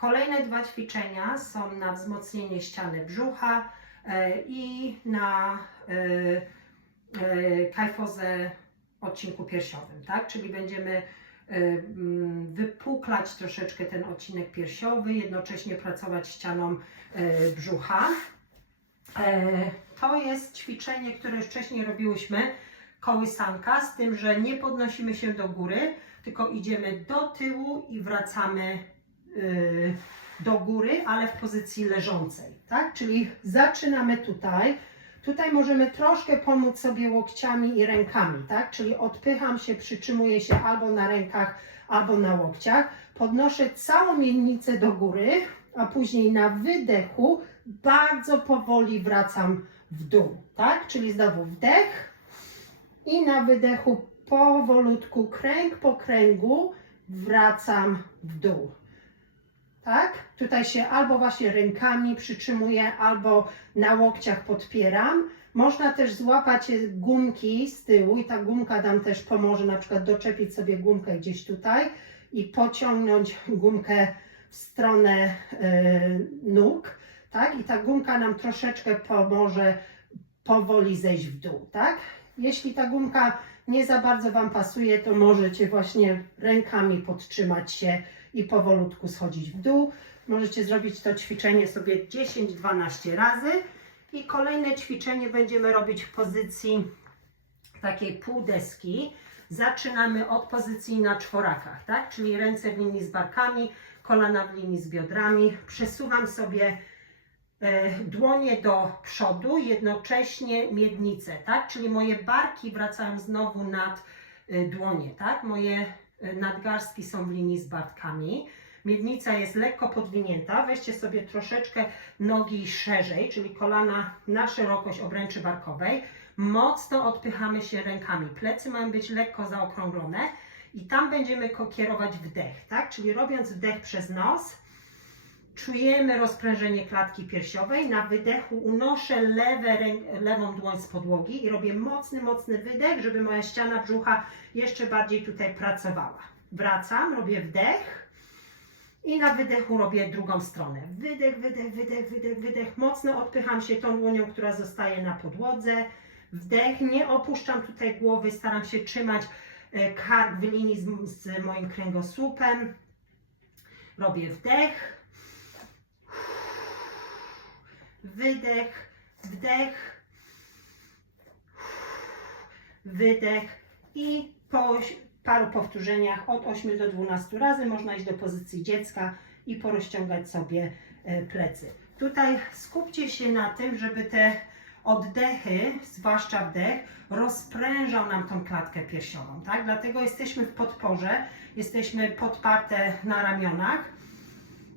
Kolejne dwa ćwiczenia są na wzmocnienie ściany brzucha e, i na e, e, kajfozę odcinku piersiowym, tak? Czyli będziemy mm, wypuklać troszeczkę ten odcinek piersiowy, jednocześnie pracować ścianą brzucha. To jest ćwiczenie, które wcześniej robiłyśmy, kołysanka, z tym, że nie podnosimy się do góry, tylko idziemy do tyłu i wracamy do góry, ale w pozycji leżącej, tak? Czyli zaczynamy tutaj. Tutaj możemy troszkę pomóc sobie łokciami i rękami, tak? Czyli odpycham się, przytrzymuję się albo na rękach, albo na łokciach. Podnoszę całą miednicę do góry, a później na wydechu bardzo powoli wracam w dół, tak? Czyli znowu wdech i na wydechu powolutku, kręg po kręgu wracam w dół. Tak? Tutaj się albo właśnie rękami przytrzymuję, albo na łokciach podpieram. Można też złapać gumki z tyłu i ta gumka nam też pomoże, na przykład doczepić sobie gumkę gdzieś tutaj i pociągnąć gumkę w stronę e, nóg, tak? I ta gumka nam troszeczkę pomoże powoli zejść w dół, tak? Jeśli ta gumka nie za bardzo Wam pasuje, to możecie właśnie rękami podtrzymać się i powolutku schodzić w dół. Możecie zrobić to ćwiczenie sobie 10-12 razy. I kolejne ćwiczenie będziemy robić w pozycji takiej półdeski. Zaczynamy od pozycji na czworakach, tak? Czyli ręce w linii z barkami, kolana w linii z biodrami. Przesuwam sobie dłonie do przodu, jednocześnie miednicę, tak? Czyli moje barki wracają znowu nad e, dłonie, tak? Moje e, nadgarstki są w linii z barkami. Miednica jest lekko podwinięta. Weźcie sobie troszeczkę nogi szerzej, czyli kolana na szerokość obręczy barkowej. Mocno odpychamy się rękami. Plecy mają być lekko zaokrąglone i tam będziemy kierować wdech, tak? Czyli robiąc wdech przez nos, czujemy rozprężenie klatki piersiowej. Na wydechu unoszę lewe lewą dłoń z podłogi i robię mocny, mocny wydech, żeby moja ściana brzucha jeszcze bardziej tutaj pracowała. Wracam, robię wdech i na wydechu robię drugą stronę. Wydech, wydech, wydech, wydech, wydech. Mocno odpycham się tą dłonią, która zostaje na podłodze. Wdech, nie opuszczam tutaj głowy, staram się trzymać e, kark w linii z, z moim kręgosłupem. Robię wdech, wydech, wdech, wydech i po paru powtórzeniach od 8 do 12 razy można iść do pozycji dziecka i porozciągać sobie e, plecy. Tutaj skupcie się na tym, żeby te oddechy, zwłaszcza wdech, rozprężał nam tą klatkę piersiową, tak? Dlatego jesteśmy w podporze, jesteśmy podparte na ramionach.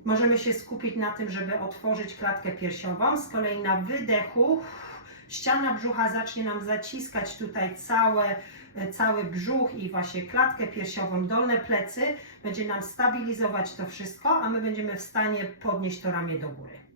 Możemy się skupić na tym, żeby otworzyć klatkę piersiową. Z kolei na wydechu ściana brzucha zacznie nam zaciskać tutaj całe, cały brzuch i właśnie klatkę piersiową, dolne plecy. Będzie nam stabilizować to wszystko, a my będziemy w stanie podnieść to ramię do góry.